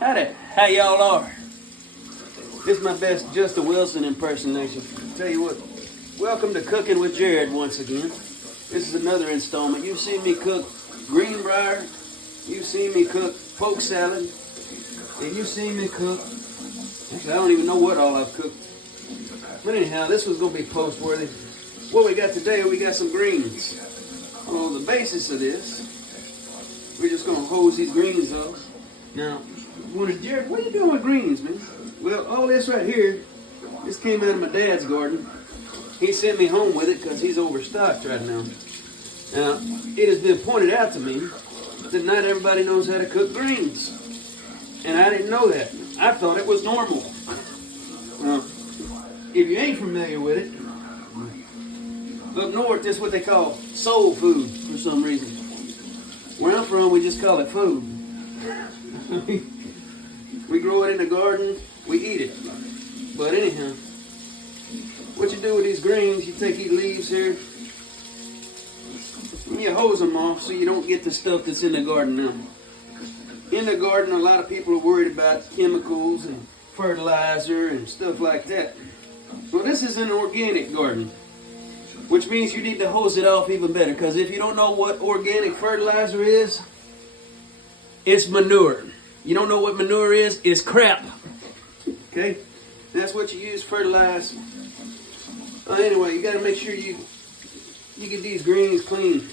Howdy, how y'all are? This is my best Justin Wilson impersonation. Tell you what, welcome to Cooking with Jarrod once again. This is another installment. You've seen me cook greenbrier, you've seen me cook poke salad, and you've seen me cook, actually I don't even know what all I've cooked. But anyhow, this was going to be post-worthy. What we got today, we got some greens. On the basis of this, we're just going to hose these greens off. Now, Jarrod, what are you doing with greens, man? Well, all this right here, this came out of my dad's garden. He sent me home with it because he's overstocked right now. Now, it has been pointed out to me that not everybody knows how to cook greens. And I didn't know that. I thought it was normal. If you ain't familiar with it, up north, this is what they call soul food for some reason. Where I'm from, we just call it food. We grow it in the garden, we eat it. But anyhow, what you do with these greens, you take these leaves here, and you hose them off so you don't get the stuff that's in the garden now. In the garden, a lot of people are worried about chemicals and fertilizer and stuff like that. Well, this is an organic garden, which means you need to hose it off even better, because if you don't know what organic fertilizer is, it's manure. You don't know what manure is? It's crap. Okay? That's what you use to fertilize. Anyway, you got to make sure you get these greens clean.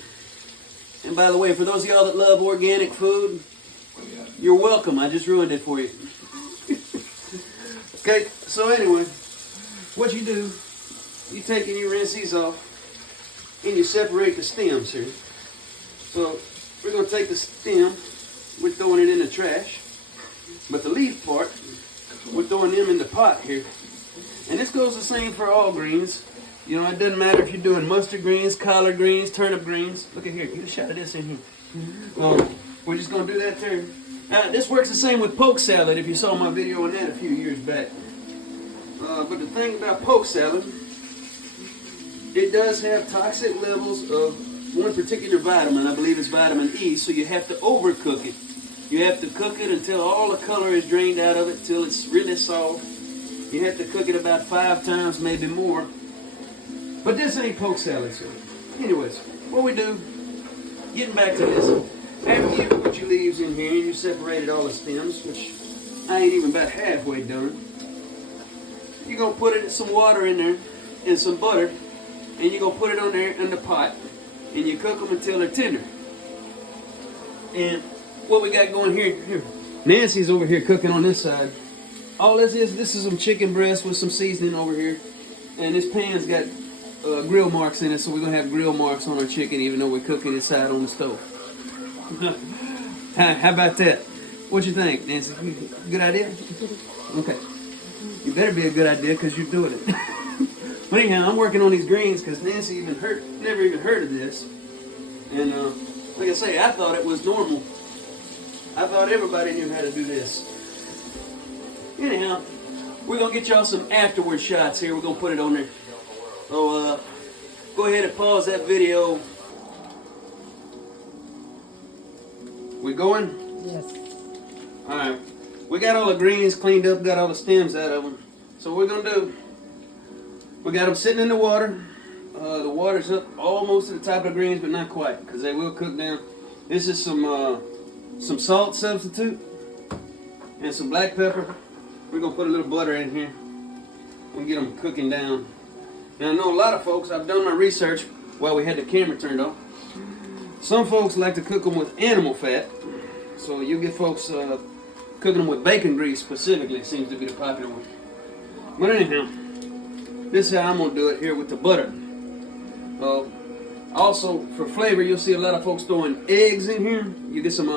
And by the way, for those of y'all that love organic food, you're welcome. I just ruined it for you. Okay, so anyway, what you do, you take and you rinse these off, and you separate the stems here. So we're going to take the stem, we're throwing it in the trash, but the leaf part, we're throwing them in the pot here. And this goes the same for all greens. You know, it doesn't matter if you're doing mustard greens, collard greens, turnip greens. Look at here, get a shot of this in here. We're just going to do that there. This works the same with poke salad, if you saw my video on that a few years back. But the thing about poke salad, it does have toxic levels of one particular vitamin. I believe it's vitamin E, so you have to overcook it. You have to cook it until all the color is drained out of it, till it's really soft. You have to cook it about 5 times, maybe more. But this ain't poke salad, so anyways, what we do, getting back to this, after you put your leaves in here and you separated all the stems, which I ain't even about halfway done, you're going to put some water in there and some butter, and you're going to put it on there in the pot, and you cook them until they're tender. And what we got going here, Nancy's over here cooking on this side. All this is some chicken breast with some seasoning over here, and this pan's got grill marks in it, so we're going to have grill marks on our chicken even though we're cooking it side on the stove. How about that? What you think, Nancy? Good idea? Okay. You better be a good idea because you're doing it. But anyhow, I'm working on these greens because Nancy never even heard of this. And like I say, I thought it was normal. I thought everybody knew how to do this. Anyhow, we're going to get y'all some afterward shots here. We're going to put it on there. So go ahead and pause that video. We going? Yes. Alright. We got all the greens cleaned up, got all the stems out of them. So what we're going to do, we got them sitting in the water. The water's up almost to the top of the greens, but not quite, because they will cook down. This is some salt substitute and some black pepper. We're going to put a little butter in here and get them cooking down. Now I know a lot of folks, I've done my research while we had the camera turned on. Some folks like to cook them with animal fat. So you get folks cooking them with bacon grease specifically. It seems to be the popular one. But anyhow, this is how I'm going to do it here with the butter. Also, for flavor, you'll see a lot of folks throwing eggs in here. You get some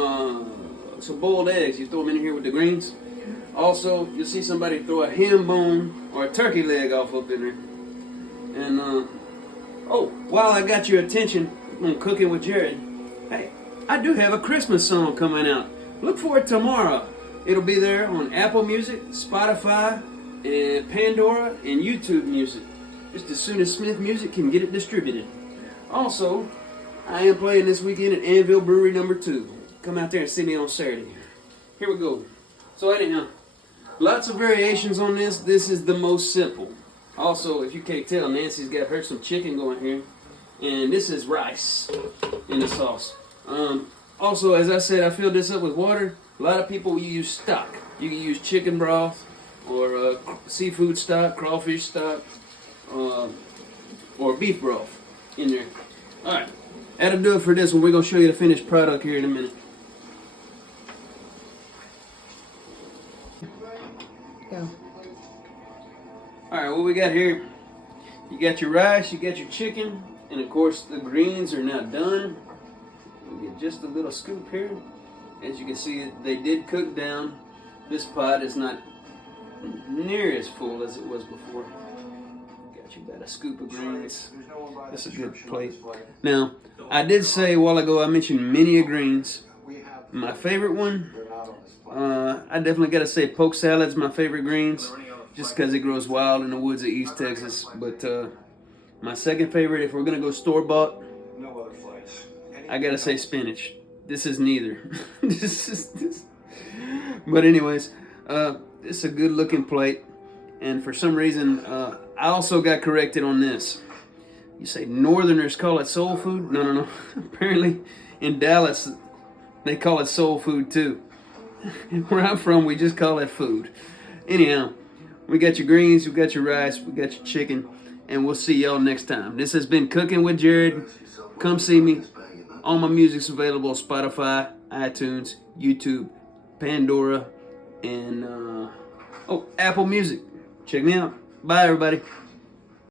boiled eggs. You throw them in here with the greens. Also, you'll see somebody throw a ham bone or a turkey leg off up in there. And, while I got your attention on Cooking with Jarrod, hey, I do have a Christmas song coming out. Look for it tomorrow. It'll be there on Apple Music, Spotify, and Pandora, and YouTube Music. Just as soon as Smith Music can get it distributed. Also, I am playing this weekend at Anvil Brewery #2. Come out there and see me on Saturday. Here we go. So anyhow, lots of variations on this. This is the most simple. Also, if you can't tell, Nancy's got her some chicken going here. And this is rice in the sauce. Also, as I said, I filled this up with water. A lot of people use stock. You can use chicken broth or seafood stock, crawfish stock, or beef broth in there. Alright, that'll do it for this one. We're going to show you the finished product here in a minute. Go. Alright, what we got here, you got your rice, you got your chicken, and of course the greens are now done. We'll get just a little scoop here. As you can see, they did cook down. This pot is not near as full as it was before. Got you about a scoop of greens. That's a good plate. Now, I did say a while ago, I mentioned many of greens. My favorite one, I definitely got to say poke salad's my favorite greens, just because it grows wild in the woods of East Texas. But my second favorite, if we're going to go store-bought, I got to say spinach. This is neither. But anyways, it's a good looking plate. And for some reason, I also got corrected on this. You say Northerners call it soul food? No. Apparently in Dallas, they call it soul food too. Where I'm from, we just call it food. Anyhow, we got your greens, we got your rice, we got your chicken, and we'll see y'all next time. This has been Cooking with Jarrod. Come see me. All my music's available on Spotify, iTunes, YouTube, Pandora, and Apple Music. Check me out. Bye, everybody.